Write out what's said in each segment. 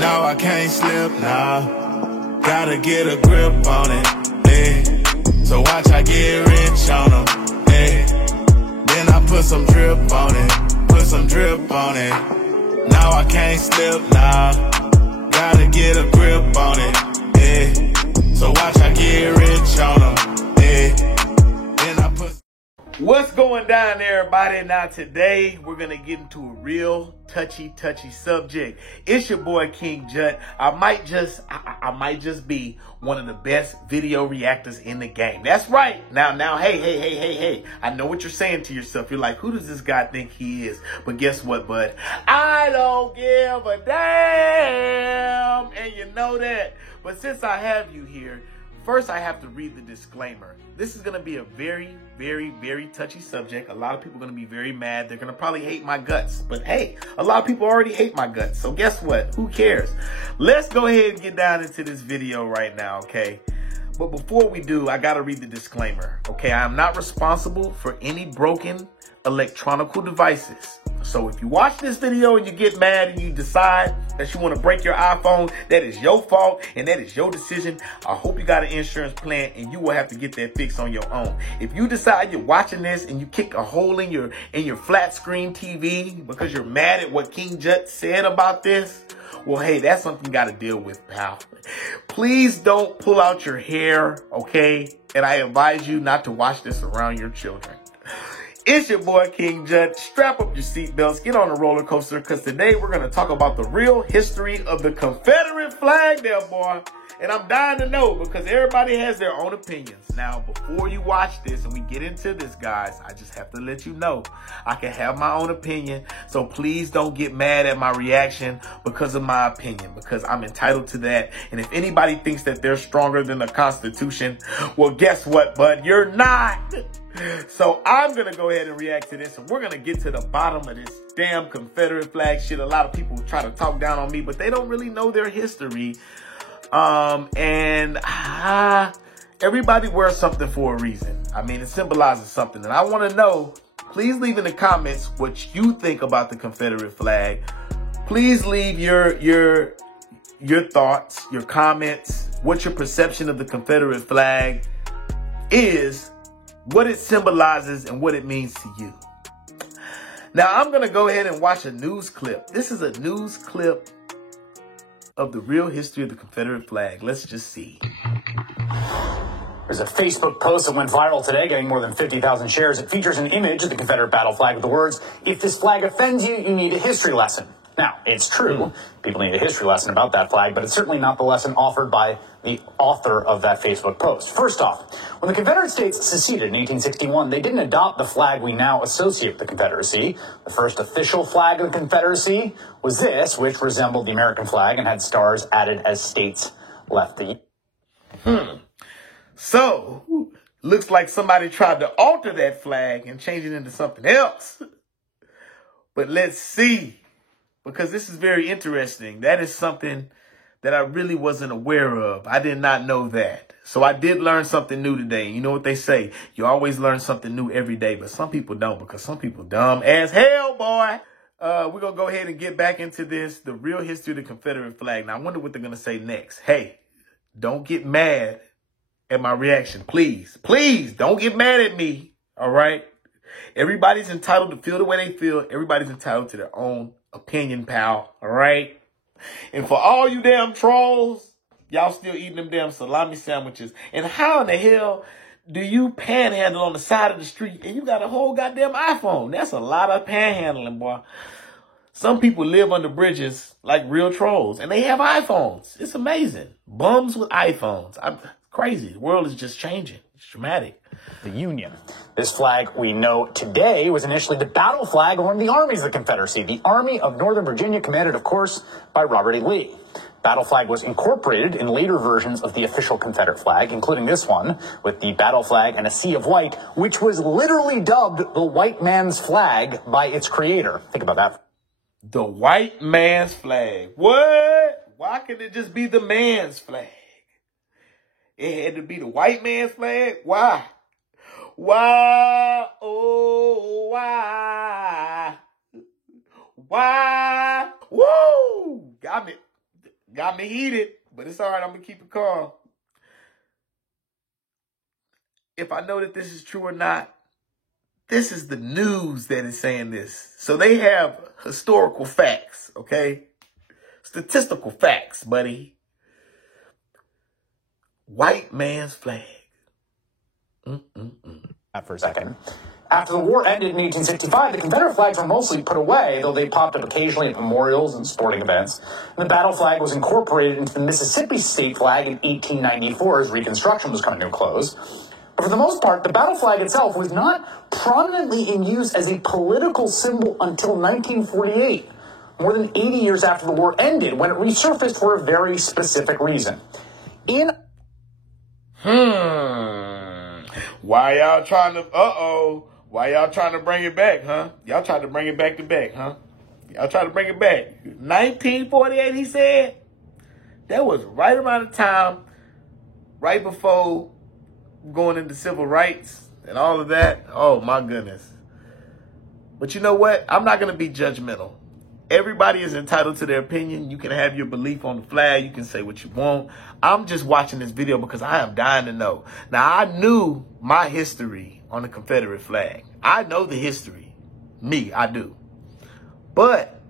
Now I can't slip now. Gotta get a grip on it, yeah. So watch I get rich on them, yeah. Then I put some drip on it, put some drip on it. Now I can't slip now. Gotta get a grip on it, yeah. So watch I get rich on them, yeah. Then I put. What's going down, everybody? Now today we're gonna get into a real touchy subject. It's your boy King Jut. I might just be one of the best video reactors in the game. That's right. Now, hey. I know what you're saying to yourself. You're like, who does this guy think he is? But guess what, bud? I don't give a damn, and you know that. But since I have you here, first, I have to read the disclaimer. This is going to be a very touchy subject. A lot of people are going to be very mad. They're going to probably hate my guts. But hey, a lot of people already hate my guts. So guess what? Who cares? Let's go ahead and get down into this video right now, okay? But before we do, I got to read the disclaimer, okay? I am not responsible for any broken electronic devices. So if you watch this video and you get mad and you decide that you want to break your iPhone, that is your fault and that is your decision. I hope you got an insurance plan and you will have to get that fixed on your own. If you decide you're watching this and you kick a hole in your flat screen TV because you're mad at what King Jut said about this, well, hey, that's something you got to deal with, pal. Please don't pull out your hair, okay? And I advise you not to watch this around your children. It's your boy King Jut. Strap up your seatbelts, get on a roller coaster, because today we're going to talk about the real history of the Confederate flag there, boy. And I'm dying to know because everybody has their own opinions. Now, before you watch this and we get into this, guys, I just have to let you know I can have my own opinion. So please don't get mad at my reaction because of my opinion, because I'm entitled to that. And if anybody thinks that they're stronger than the Constitution, well, guess what, bud? You're not. So I'm going to go ahead and react to this, and we're going to get to the bottom of this damn Confederate flag shit. A lot of people try to talk down on me, but they don't really know their history. Everybody wears something for a reason. I mean, it symbolizes something. And I want to know, please leave in the comments what you think about the Confederate flag. Please leave your thoughts, your comments, what your perception of the Confederate flag is, what it symbolizes, and what it means to you. Now, I'm going to go ahead and watch a news clip. This is a news clip of the real history of the Confederate flag. Let's just see. There's a Facebook post that went viral today, getting more than 50,000 shares. It features an image of the Confederate battle flag with the words, "If this flag offends you, you need a history lesson." Now, it's true. People need a history lesson about that flag, but it's certainly not the lesson offered by the author of that Facebook post. First off, when the Confederate States seceded in 1861, they didn't adopt the flag we now associate with the Confederacy. The first official flag of the Confederacy was this, which resembled the American flag and had stars added as states left the Union. So, looks like somebody tried to alter that flag and change it into something else. But let's see. Because this is very interesting. That is something that I really wasn't aware of. I did not know that. So I did learn something new today. You know what they say? You always learn something new every day. But some people don't, because some people dumb as hell, boy. We're going to go ahead and get back into this. The real history of the Confederate flag. Now, I wonder what they're going to say next. Hey, don't get mad at my reaction. Please don't get mad at me. All right? Everybody's entitled to feel the way they feel. Everybody's entitled to their own opinion, pal. All right? And for all you damn trolls, y'all still eating them damn salami sandwiches. And how in the hell do you panhandle on the side of the street and you got a whole goddamn iPhone? That's a lot of panhandling, boy. Some people live under bridges like real trolls, and they have iPhones. It's amazing. Bums with iPhones. I'm crazy. The world is just changing. It's dramatic. The Union. This flag we know today was initially the battle flag of one of the armies of the Confederacy, the Army of Northern Virginia, commanded, of course, by Robert E. Lee. Battle flag was incorporated in later versions of the official Confederate flag, including this one, with the battle flag and a sea of white, which was literally dubbed the white man's flag by its creator. Think about that. The white man's flag. What? Why couldn't it just be the man's flag? It had to be the white man's flag? Why? Why? Oh, why? Why? Woo! Got me. Got me heated, but it's all right. I'm going to keep it calm. If I know that this is true or not, this is the news that is saying this. So they have historical facts, okay? Statistical facts, buddy. White man's flag. For a second. After the war ended in 1865, the Confederate flags were mostly put away, though they popped up occasionally at memorials and sporting events. And the battle flag was incorporated into the Mississippi state flag in 1894 as Reconstruction was coming to a close. But for the most part, the battle flag itself was not prominently in use as a political symbol until 1948, more than 80 years after the war ended, when it resurfaced for a very specific reason. Why y'all trying to, why y'all trying to bring it back, huh? Y'all tried to bring it back to back, huh? Y'all tried to bring it back. 1948, he said? That was right around the time, right before going into civil rights and all of that. Oh, my goodness. But you know what? I'm not going to be judgmental. Everybody is entitled to their opinion. You can have your belief on the flag. You can say what you want. I'm just watching this video because I am dying to know. Now, I knew my history on the Confederate flag. I know the history. Me, I do. But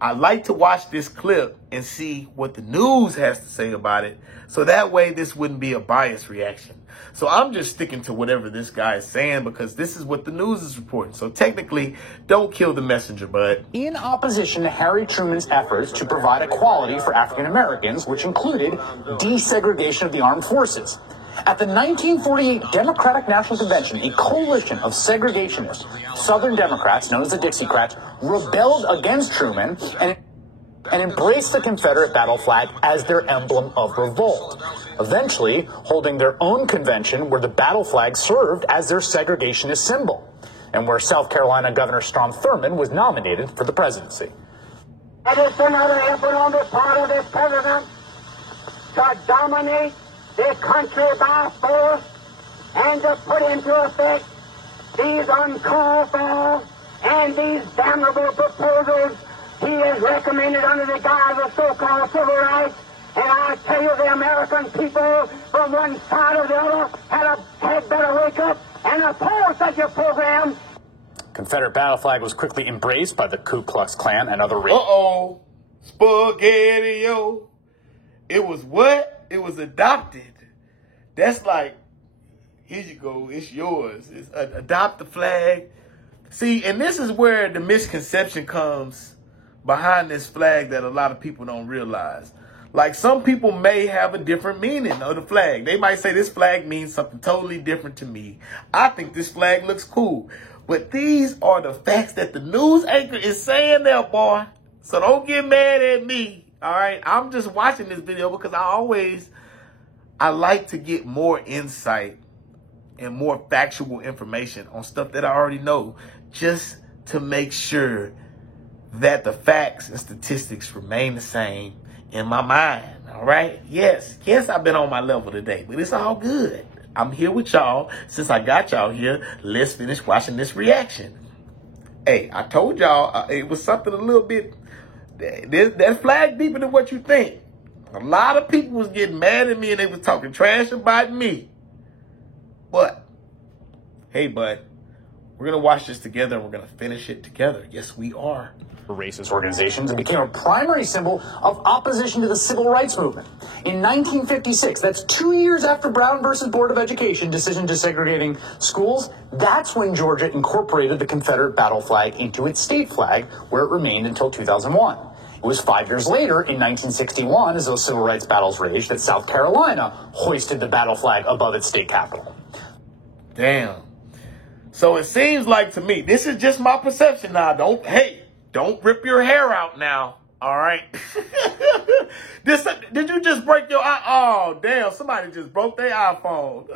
I like to watch this clip and see what the news has to say about it. So that way this wouldn't be a biased reaction. So I'm just sticking to whatever this guy is saying because this is what the news is reporting. So technically, don't kill the messenger, bud. In opposition to Harry Truman's efforts to provide equality for African Americans, which included desegregation of the armed forces. At the 1948 Democratic National Convention, a coalition of segregationist Southern Democrats, known as the Dixiecrats, rebelled against Truman and embraced the Confederate battle flag as their emblem of revolt, eventually holding their own convention where the battle flag served as their segregationist symbol, and where South Carolina Governor Strom Thurmond was nominated for the presidency. It is another effort on the part of this president to dominate the country by force and to put into effect these uncalled for and these damnable proposals he has recommended under the guise of so-called civil rights. And I tell you, the American people from one side or the other had better wake up and oppose such a program. Confederate battle flag was quickly embraced by the Ku Klux Klan and other Spaghetti-O. It was what? It was adopted. That's like, here you go, it's yours. It's adopt the flag. See, and this is where the misconception comes behind this flag that a lot of people don't realize. Like, some people may have a different meaning of the flag. They might say this flag means something totally different to me. I think this flag looks cool. But these are the facts that the news anchor is saying there, boy. So don't get mad at me, all right? I'm just watching this video because I like to get more insight and more factual information on stuff that I already know, just to make sure that the facts and statistics remain the same in my mind, all right? Yes, I've been on my level today, but it's all good. I'm here with y'all. Since I got y'all here, let's finish watching this reaction. Hey, I told y'all it was something a little bit, that flag deeper than what you think. A lot of people was getting mad at me and they was talking trash about me. But, hey, bud, we're going to watch this together and we're going to finish it together. Yes, we are. Racist organizations and became a primary symbol of opposition to the civil rights movement. In 1956, that's 2 years after Brown versus Board of Education decision desegregating schools, that's when Georgia incorporated the Confederate battle flag into its state flag, where it remained until 2001. It was 5 years later, in 1961, as those civil rights battles raged, that South Carolina hoisted the battle flag above its state capitol. Damn. So it seems like to me, this is just my perception now. Don't rip your hair out now, all right? Did you just break your eye? Oh, damn, somebody just broke their iPhone.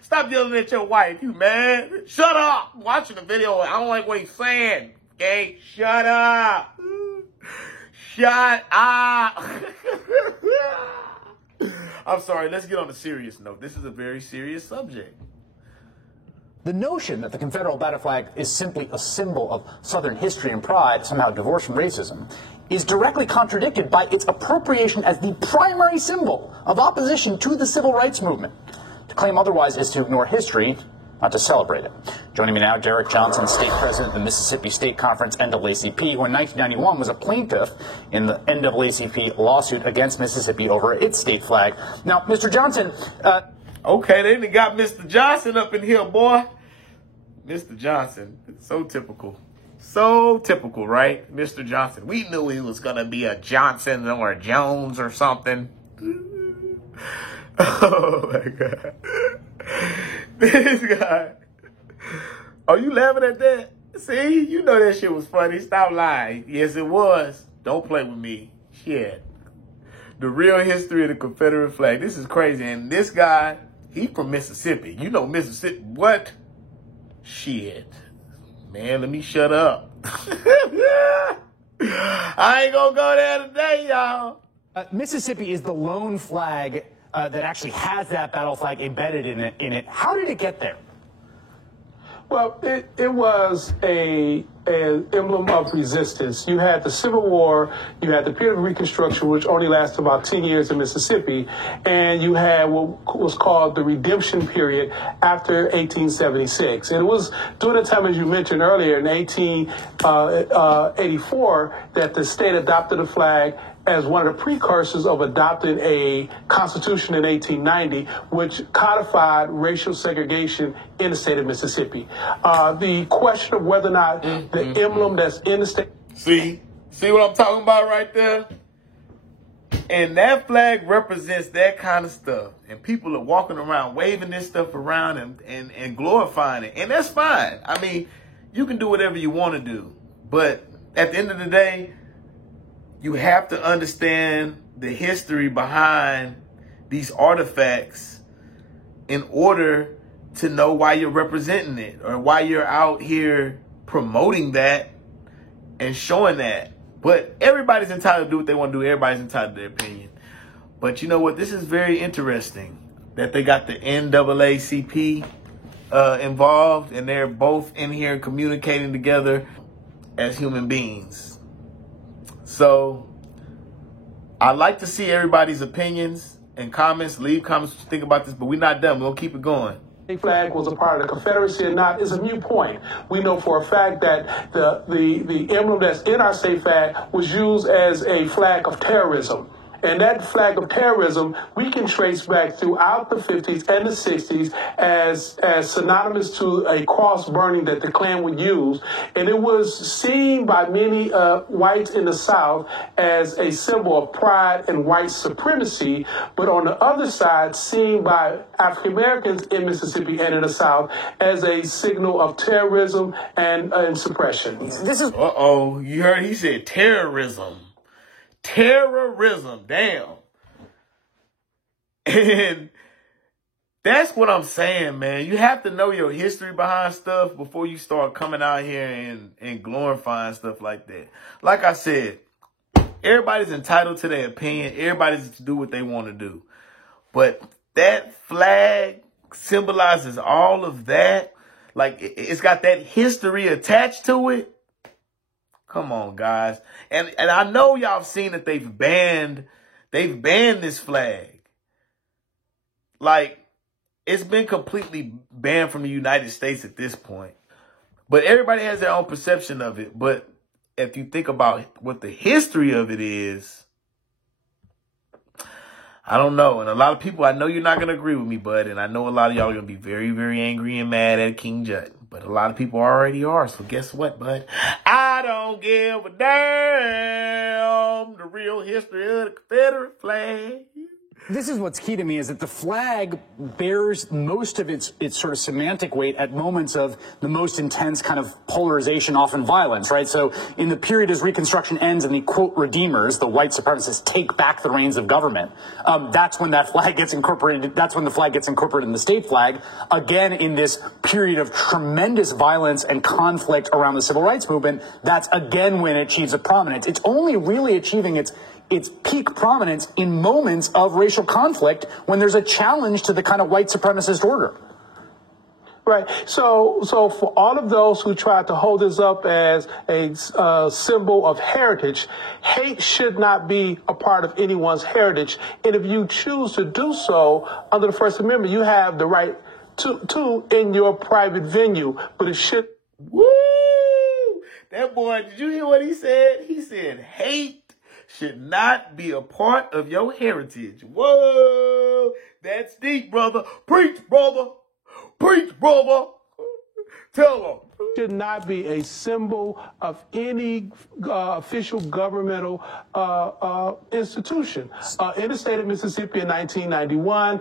Stop yelling at your wife, you mad? Shut up. I'm watching the video. I don't like what he's saying, okay? Shut up. Shut up. I'm sorry, let's get on a serious note. This is a very serious subject. The notion that the Confederate battle flag is simply a symbol of Southern history and pride, somehow divorced from racism, is directly contradicted by its appropriation as the primary symbol of opposition to the civil rights movement. To claim otherwise is to ignore history, not to celebrate it. Joining me now, Derek Johnson, state president of the Mississippi State Conference NAACP, who in 1991 was a plaintiff in the NAACP lawsuit against Mississippi over its state flag. Now, Mr. Johnson... Okay, they done got Mr. Johnson up in here, boy. Mr. Johnson, so typical. So typical, right? Mr. Johnson. We knew he was going to be a Johnson or a Jones or something. Oh, my God. This guy. Oh, you laughing at that? See, you know that shit was funny. Stop lying. Yes, it was. Don't play with me. Shit. The real history of the Confederate flag. This is crazy. And this guy, he from Mississippi. You know Mississippi. What? Shit. Man, let me shut up. I ain't gonna go there today, y'all. Mississippi is the lone flag that actually has that battle flag embedded in it. How did it get there? Well, it was an emblem of resistance. You had the Civil War, you had the period of Reconstruction, which only lasted about 10 years in Mississippi, and you had what was called the Redemption period after 1876. And it was during the time, as you mentioned earlier, in 1884, that the state adopted a flag as one of the precursors of adopting a constitution in 1890, which codified racial segregation in the state of Mississippi. The question of whether or not the emblem that's in the state... See what I'm talking about right there? And that flag represents that kind of stuff. And people are walking around waving this stuff around and glorifying it. And that's fine. I mean, you can do whatever you want to do. But at the end of the day, you have to understand the history behind these artifacts in order to know why you're representing it or why you're out here promoting that and showing that. But everybody's entitled to do what they want to do. Everybody's entitled to their opinion. But you know what? This is very interesting that they got the NAACP involved, and they're both in here communicating together as human beings. So I'd like to see everybody's opinions and comments. Leave comments what you think about this, but we're not done. We're going to keep it going. The flag was a part of the Confederacy or not is a moot point. We know for a fact that the emblem that's in our state flag was used as a flag of terrorism. And that flag of terrorism, we can trace back throughout the 50s and the 60s as synonymous to a cross burning that the Klan would use. And it was seen by many whites in the South as a symbol of pride and white supremacy. But on the other side, seen by African Americans in Mississippi and in the South as a signal of terrorism and suppression. This is... Uh-oh. You heard he said terrorism. Terrorism, damn. And that's what I'm saying, man. You have to know your history behind stuff before you start coming out here and glorifying stuff like that. Like I said, everybody's entitled to their opinion. Everybody's to do what they want to do. But that flag symbolizes all of that. Like, it's got that history attached to it. Come on, guys. And I know y'all have seen that they've banned this flag. Like, it's been completely banned from the United States at this point. But everybody has their own perception of it. But if you think about what the history of it is, I don't know. And a lot of people, I know you're not going to agree with me, bud. And I know a lot of y'all are going to be very, very angry and mad at King Jut. But a lot of people already are. So guess what, bud? I don't give a damn. The real history of the Confederate flag. This is what's key to me, is that the flag bears most of its sort of semantic weight at moments of the most intense kind of polarization, often violence, right? So in the period as Reconstruction ends and the, quote, redeemers, the white supremacists, take back the reins of government, that's when that flag gets incorporated. That's when the flag gets incorporated in the state flag. Again, in this period of tremendous violence and conflict around the civil rights movement, that's again when it achieves a prominence. It's only really achieving its peak prominence in moments of racial conflict when there's a challenge to the kind of white supremacist order. Right. So for all of those who try to hold this up as a symbol of heritage, hate should not be a part of anyone's heritage. And if you choose to do so under the First Amendment, you have the right to in your private venue. But it should. Woo! That boy, did you hear what he said? He said hate should not be a part of your heritage. Whoa! That's deep, brother. Preach, brother. Preach, brother. Tell them. Should not be a symbol of any official governmental institution. In the state of Mississippi in 1991,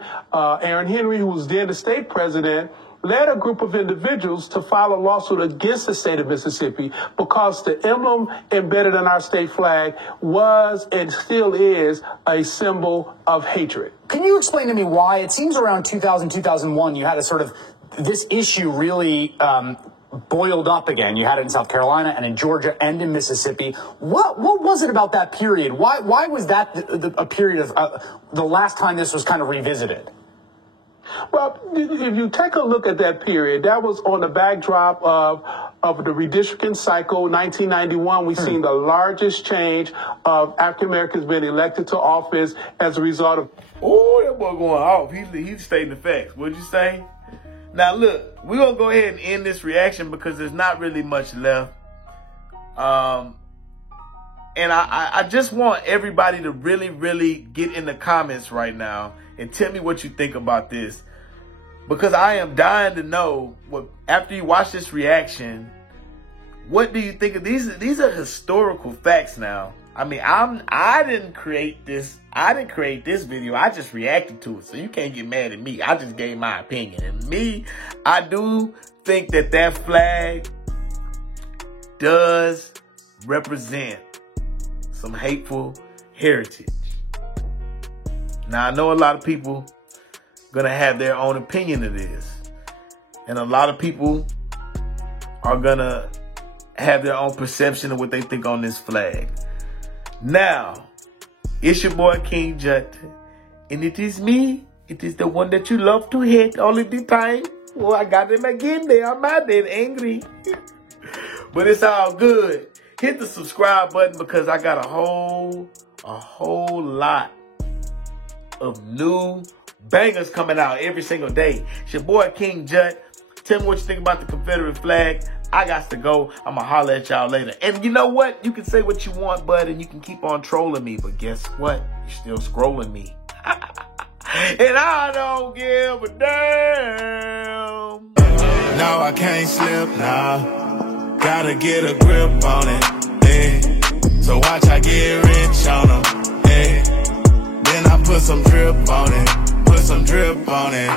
Aaron Henry, who was then the state president, led a group of individuals to file a lawsuit against the state of Mississippi because the emblem embedded in our state flag was and still is a symbol of hatred. Can you explain to me why it seems around 2000, 2001, you had a sort of this issue really boiled up again? You had it in South Carolina and in Georgia and in Mississippi. What was it about that period? Why was that a period of the last time this was kind of revisited? Well, if you take a look at that period, that was on the backdrop of the redistricting cycle, 1991. We've seen the largest change of African Americans being elected to office as a result of. Oh, that boy going off. He's stating the facts. What'd you say? Now, look, we're going to go ahead and end this reaction because there's not really much left. And I just want everybody to really, really get in the comments right now and tell me what you think about this. Because I am dying to know, after you watch this reaction, what do you think of these? These are historical facts now. I mean, I didn't create this. I didn't create this video. I just reacted to it. So you can't get mad at me. I just gave my opinion. And I do think that flag does represent some hateful heritage. Now, I know a lot of people gonna have their own opinion of this. And a lot of people are gonna have their own perception of what they think on this flag. Now, it's your boy King Jut, and it is me. It is the one that you love to hate all of the time. Well, I got them again. They are mad and angry. But it's all good. Hit the subscribe button because I got a whole lot of new bangers coming out every single day. It's your boy King Jut. Tell me what you think about the Confederate flag. I got to go. I'm going to holler at y'all later. And you know what? You can say what you want, bud, and you can keep on trolling me. But guess what? You're still scrolling me. And I don't give a damn. No, I can't slip now. Gotta get a grip on it. Yeah. So watch I get rich on them. Yeah. Then I put some drip on it. Put some drip on it.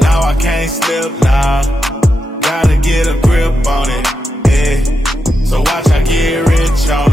Now I can't slip now. Gotta get a grip on it, yeah. So watch I get rich on